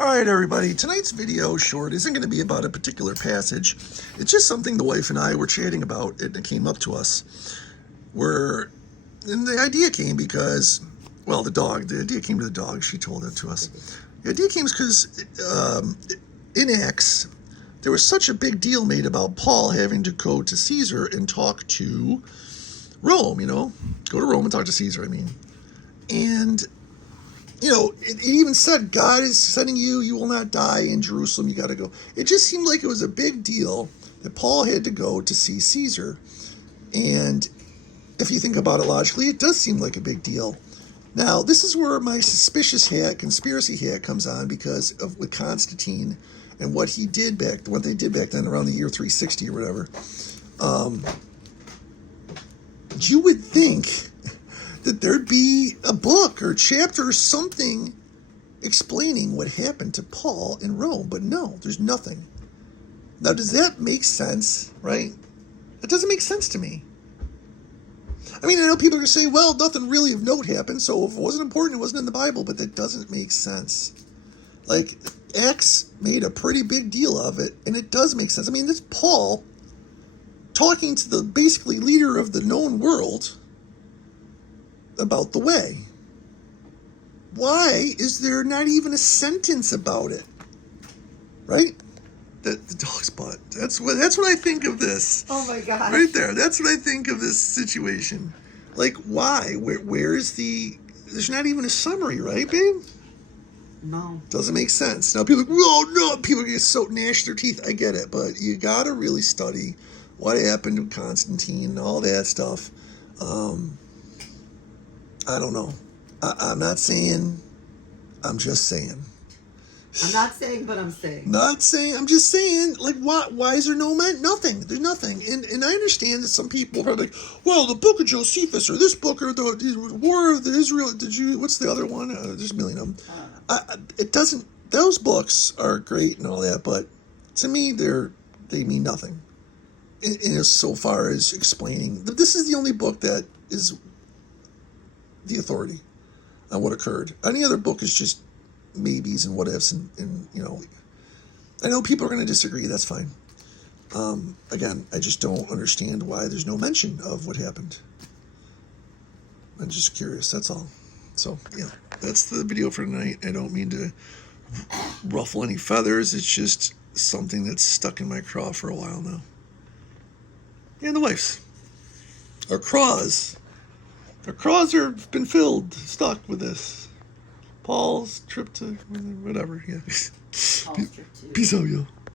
All right, everybody, tonight's video short isn't going to be about a particular passage. It's just something the wife and I were chatting about, and it came up to us. And the idea came because, well, the idea came to the dog. She told it to us. The idea came because in Acts, there was such a big deal made about Paul having to go to Caesar and talk to Rome, go to Rome and talk to Caesar, And it even said, God is sending you, you will not die in Jerusalem, you got to go. It just seemed like it was a big deal that Paul had to go to see Caesar. And if you think about it logically, it does seem like a big deal. Now, this is where my conspiracy hat comes on because of with Constantine and what they did back then around the year 360 or whatever. You would think that there'd be a book or chapter or something explaining what happened to Paul in Rome, but no, there's nothing. Now, does that make sense, right? It doesn't make sense to me. I know people are going to say, well, nothing really of note happened, so if it wasn't important, it wasn't in the Bible, but that doesn't make sense. Like, Acts made a pretty big deal of it, and it does make sense. This is Paul talking to the basically leader of the known world about the way. Why is there not even a sentence about it? Right? The dog's butt. That's what I think of this. Oh my God. Right there. That's what I think of this situation. Like, why? Where's there's not even a summary, right, babe? No. Doesn't make sense. Now people are like, oh no, people get so gnash their teeth. I get it, but you gotta really study what happened to Constantine and all that stuff. I don't know. I'm not saying. I'm just saying. I'm not saying, but I'm saying. Not saying. I'm just saying. Like, why is there nothing? There's nothing. And I understand that some people are probably like, well, the Book of Josephus or this book or the War of the Israel. What's the other one? There's a million of them. It doesn't. Those books are great and all that, but to me, they mean nothing. In so far as explaining, this is the only book that is the authority on what occurred. Any other book is just maybes and what ifs, and I know people are going to disagree. That's fine. Again, I just don't understand why there's no mention of what happened. I'm just curious. That's all. So yeah, that's the video for tonight. I don't mean to ruffle any feathers. It's just something that's stuck in my craw for a while now. And the wife's. Our craws have been stuck with this. Paul's trip to whatever, yeah. Paul's trip to... Peace out, yo.